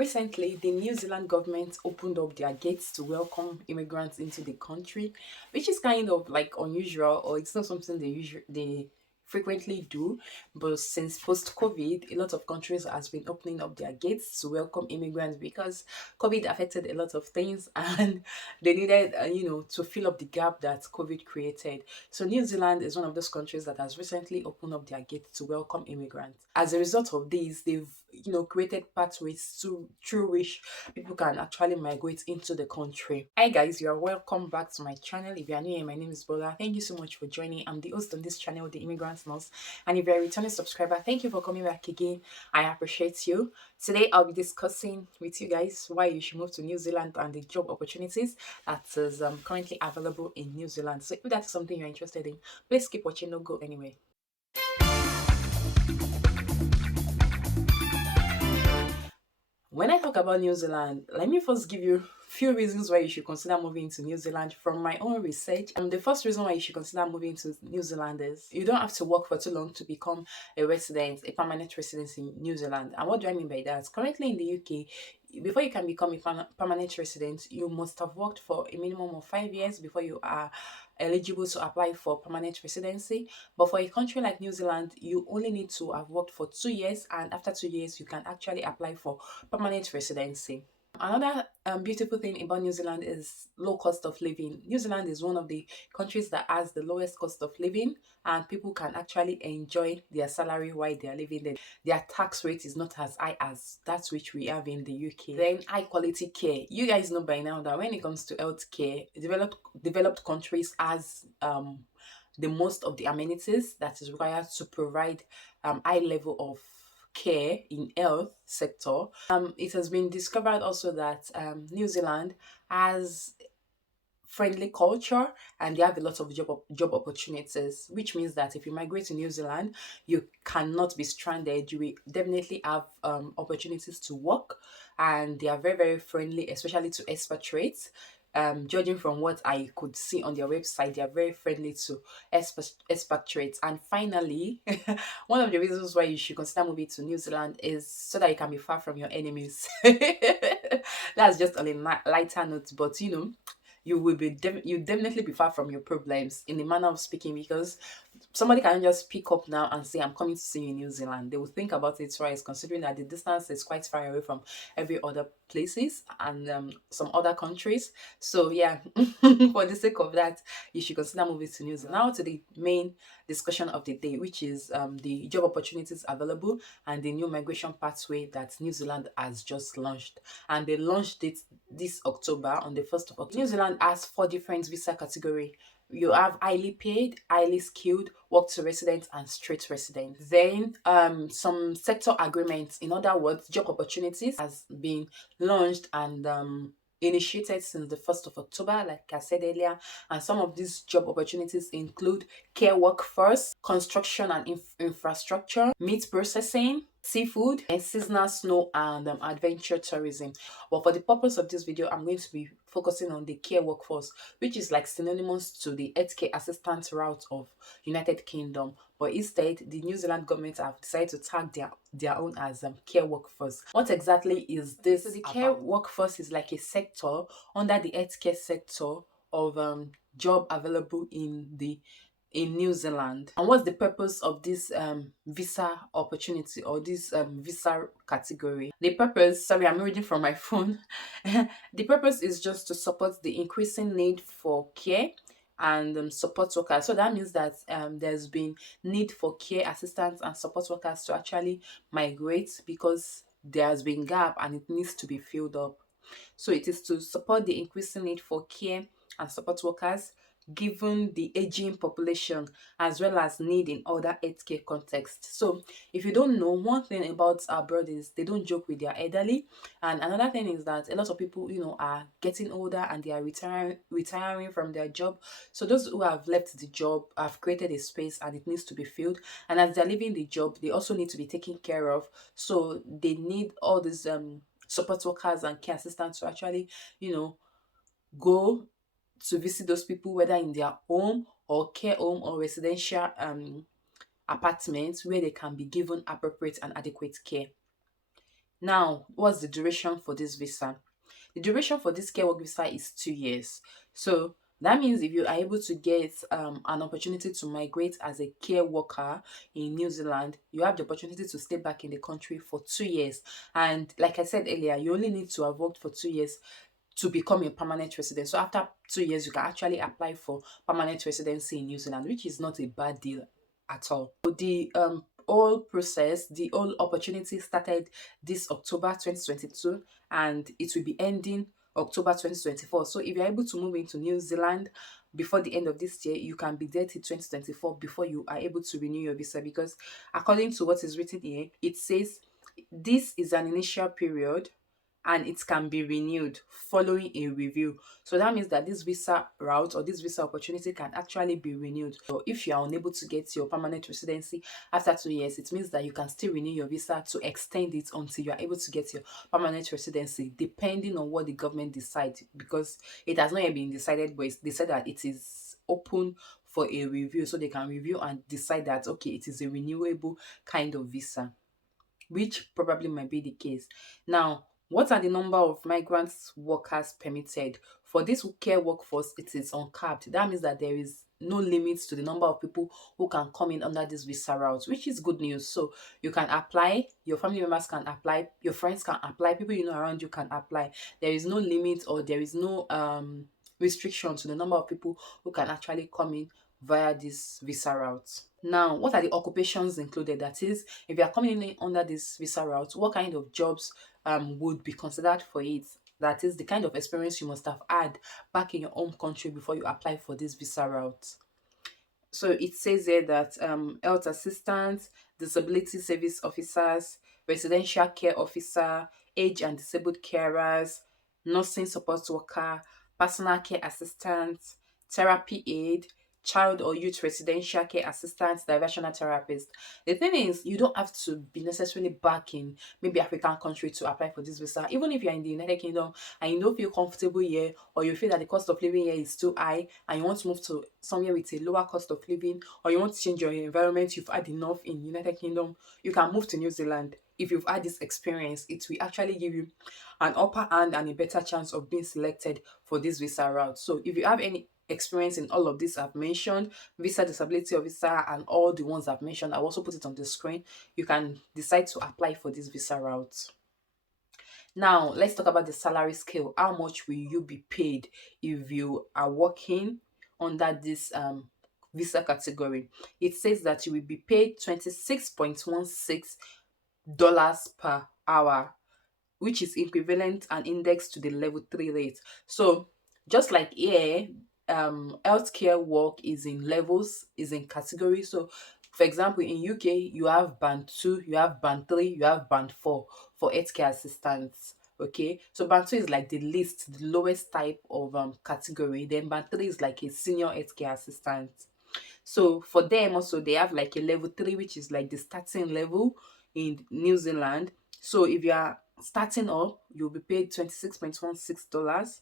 Recently, the New Zealand government opened up their gates to welcome immigrants into the country, which is kind of like unusual, or it's not something they frequently do. But since post-COVID, a lot of countries has been opening up their gates to welcome immigrants because COVID affected a lot of things, and they needed, to fill up the gap that COVID created. So New Zealand is one of those countries that has recently opened up their gates to welcome immigrants. As a result of this, they've created pathways through which people can actually migrate into the country. Hi guys, you are welcome back to my channel. If you are new here, my name is Bola. Thank you so much for joining. I'm the host on this channel, The Immigrant Nurse. And if you're a returning subscriber, thank you for coming back again. I appreciate you. Today I'll be discussing with you guys why you should move to New Zealand and the job opportunities that is currently available in New Zealand. So if that's something you're interested in, please keep watching, don't go anywhere. When I talk about New Zealand, let me first give you a few reasons why you should consider moving to New Zealand from my own research. The first reason why you should consider moving to New Zealand is you don't have to work for too long to become a permanent resident in New Zealand. And what do I mean by that? Currently in the UK, before you can become a permanent resident, you must have worked for a minimum of 5 years before you are eligible to apply for permanent residency. But for a country like New Zealand, you only need to have worked for 2 years, and after 2 years, you can actually apply for permanent residency. Another beautiful thing about New Zealand is low cost of living. New Zealand is one of the countries that has the lowest cost of living, and people can actually enjoy their salary while they are living there. Their tax rate is not as high as that which we have in the UK. Then high quality care. You guys know by now that when it comes to healthcare, developed countries has the most of the amenities that is required to provide high level of care in health sector. It has been discovered also that New Zealand has friendly culture, and they have a lot of job opportunities, which means that if you migrate to New Zealand, you cannot be stranded. You will definitely have opportunities to work, and they are very, very friendly, especially to expatriates. Judging from what I could see on their website, they are very friendly to expatriates. And finally, one of the reasons why you should consider moving to New Zealand is so that you can be far from your enemies. That's just on a lighter note, but you definitely be far from your problems in the manner of speaking, because somebody can just pick up now and say, I'm coming to see you in New Zealand. They will think about it twice, considering that the distance is quite far away from every other places and some other countries. So yeah, for the sake of that, you should consider moving to New Zealand. Now to the main discussion of the day, which is the job opportunities available and the new migration pathway that New Zealand has just launched. And they launched it this October, on the 1st of October. New Zealand has 4 different visa category. You have highly paid, highly skilled, work to resident, and straight resident. Then some sector agreements, in other words, job opportunities, has been launched and initiated since the 1st of October, like I said earlier. And some of these job opportunities include care workforce, construction and infrastructure, meat processing, seafood, and seasonal snow and adventure tourism. But for the purpose of this video, I'm going to be focusing on the care workforce, which is like synonymous to the healthcare assistant route of United Kingdom. But instead, the New Zealand government have decided to tag their own as care workforce. What exactly is this? So the care workforce is like a sector under the healthcare sector of job available in New Zealand. And what's the purpose of this visa opportunity, or this visa category? The purpose, sorry, I'm reading from my phone. The purpose is just to support the increasing need for care and support workers. So that means that there's been need for care assistants and support workers to actually migrate, because there has been gap and it needs to be filled up. So it is to support the increasing need for care and support workers, given the aging population, as well as need in other healthcare contexts. So if you don't know, one thing about our abroad is they don't joke with their elderly. And another thing is that a lot of people, are getting older and they are retiring from their job. So those who have left the job have created a space and it needs to be filled. And as they're leaving the job, they also need to be taken care of. So they need all these support workers and care assistants to actually, go to visit those people, whether in their home or care home or residential apartments, where they can be given appropriate and adequate care. Now, what's the duration for this visa? The duration for this care work visa is 2 years. So that means if you are able to get an opportunity to migrate as a care worker in New Zealand, you have the opportunity to stay back in the country for 2 years. And like I said earlier, you only need to have worked for 2 years to become a permanent resident. So after 2 years, you can actually apply for permanent residency in New Zealand, which is not a bad deal at all. So the whole process, the whole opportunity started this October 2022 and it will be ending October 2024. So if you're able to move into New Zealand before the end of this year, you can be there till 2024 before you are able to renew your visa, because according to what is written here, it says this is an initial period and it can be renewed following a review. So that means that this visa route or this visa opportunity can actually be renewed. So if you are unable to get your permanent residency after 2 years, it means that you can still renew your visa to extend it until you are able to get your permanent residency, depending on what the government decides, because it has not yet been decided, but they said that it is open for a review, so they can review and decide that okay, it is a renewable kind of visa, which probably might be the case. Now, what are the number of migrant workers permitted? For this care workforce, it is uncapped. That means that there is no limits to the number of people who can come in under this visa route, which is good news. So you can apply, your family members can apply, your friends can apply, people you know around you can apply. There is no limit or there is no restriction to the number of people who can actually come in via this visa route. Now, what are the occupations included? That is, if you are coming in under this visa route, what kind of jobs would be considered for it? That is the kind of experience you must have had back in your home country before you apply for this visa route. So it says here that health assistants, disability service officers, residential care officer, age and disabled carers, nursing support worker, personal care assistant, therapy aide, child or youth residential care assistant, diversional therapist. The thing is, you don't have to be necessarily back in maybe African country to apply for this visa. Even if you're in the United Kingdom and you don't feel comfortable here, or you feel that the cost of living here is too high and you want to move to somewhere with a lower cost of living, or you want to change your environment, you've had enough in United Kingdom, you can move to New Zealand. If you've had this experience, it will actually give you an upper hand and a better chance of being selected for this visa route. So if you have any experience in all of this I've mentioned, visa, disability officer, and all the ones I've mentioned, I'll also put it on the screen, you can decide to apply for this visa route. Now, let's talk about the salary scale. How much will you be paid if you are working under this visa category? It says that you will be paid $26.16 per hour, which is equivalent and indexed to the level 3 rate. So just like here, healthcare work is in levels, is in categories. So for example, in UK, you have band 2, you have band 3, you have band 4 for healthcare assistants. Okay, so band 2 is like the least, the lowest type of category. Then band 3 is like a senior healthcare assistant. So for them also, they have like a level 3, which is like the starting level in New Zealand. So if you are starting up, you'll be paid $26.16.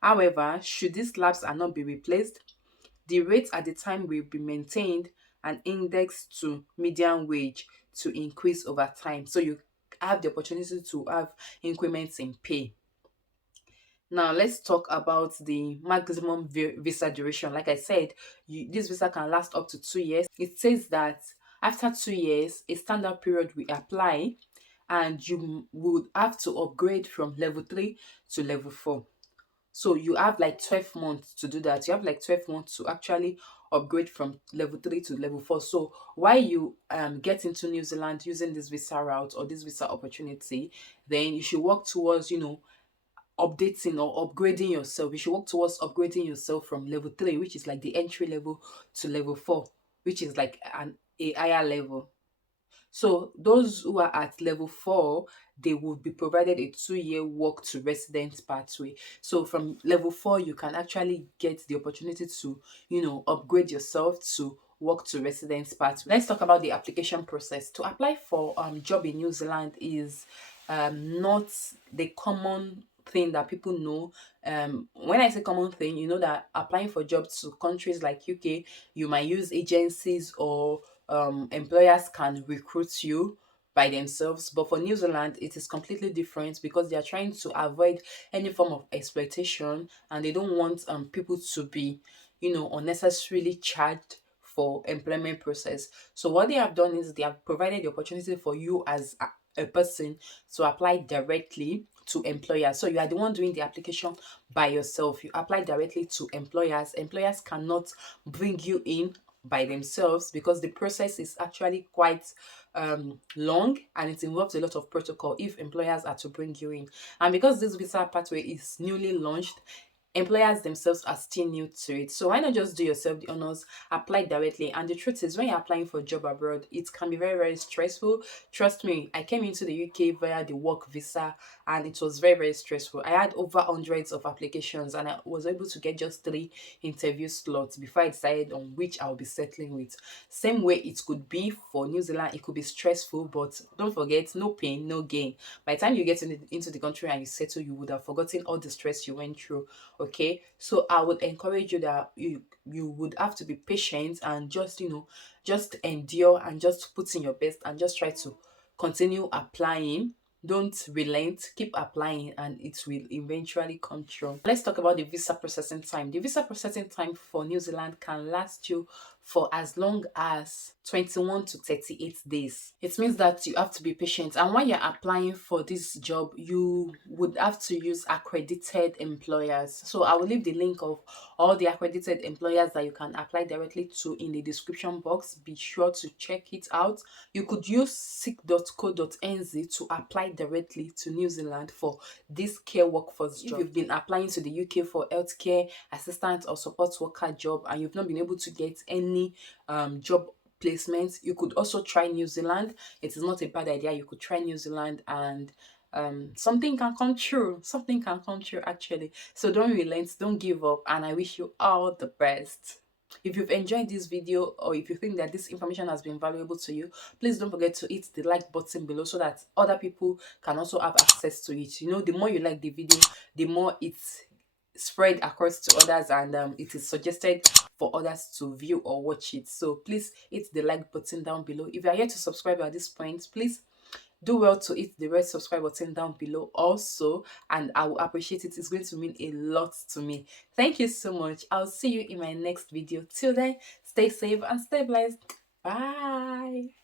However, should these labs are not be replaced, the rate at the time will be maintained and indexed to median wage to increase over time. So you have the opportunity to have increments in pay. Now let's talk about the maximum visa duration. Like I said, this visa can last up to 2 years. It says that after 2 years, a standard period will apply and you would have to upgrade from level 3 to level 4. So you have like 12 months to do that. You have like 12 months to actually upgrade from level 3 to level 4. So while you get into New Zealand using this visa route or this visa opportunity, then you should work towards, updating or upgrading yourself. You should work towards upgrading yourself from level 3, which is like the entry level, to level 4, which is like a higher level. So those who are at level 4, they will be provided a 2-year work to residence pathway. So from level 4, you can actually get the opportunity to, upgrade yourself to work to residence pathway. Let's talk about the application process. To apply for job in New Zealand is not the common thing that people know. When I say common thing, you know that applying for jobs to countries like UK, you might use agencies or employers can recruit you. by themselves. But for New Zealand, it is completely different because they are trying to avoid any form of exploitation, and they don't want people to be, unnecessarily charged for employment process. So what they have done is they have provided the opportunity for you as a person to apply directly to employers. So you are the one doing the application by yourself. You apply directly to employers. Employers cannot bring you in by themselves because the process is actually quite long, and it involves a lot of protocol if employers are to bring you in. And because this visa pathway is newly launched, employers themselves are still new to it. So why not just do yourself the honors, apply directly? And the truth is, when you're applying for a job abroad, it can be very, very stressful. Trust me, I came into the UK via the work visa, and it was very, very stressful. I had over hundreds of applications, and I was able to get just 3 interview slots before I decided on which I'll be settling with. Same way it could be for New Zealand, it could be stressful, but don't forget, no pain, no gain. By the time you get into the country and you settle, you would have forgotten all the stress you went through. Okay, so I would encourage you that you would have to be patient and just just endure and just put in your best and just try to continue applying. Don't relent, keep applying, and it will eventually come true. Let's talk about the visa processing time. The visa processing time for New Zealand can last you for as long as 21 to 38 days. It means that you have to be patient. And when you're applying for this job, you would have to use accredited employers. So I will leave the link of all the accredited employers that you can apply directly to in the description box. Be sure to check it out. You could use seek.co.nz to apply directly to New Zealand for this care workforce job. If you've been applying to the UK for healthcare assistant or support worker job and you've not been able to get any job placements, you could also try New Zealand. It is not a bad idea. You could try New Zealand, and something can come true. Something can come true, actually. So don't relent, don't give up, and I wish you all the best. If you've enjoyed this video, or if you think that this information has been valuable to you, please don't forget to hit the like button below so that other people can also have access to it. The more you like the video, the more it's spread across to others, and it is suggested for others to view or watch it. So please hit the like button down below. If you are here to subscribe at this point, please do well to hit the red subscribe button down below also, and I will appreciate it. It's going to mean a lot to me. Thank you so much. I'll see you in my next video. Till then, stay safe and stay blessed. Bye.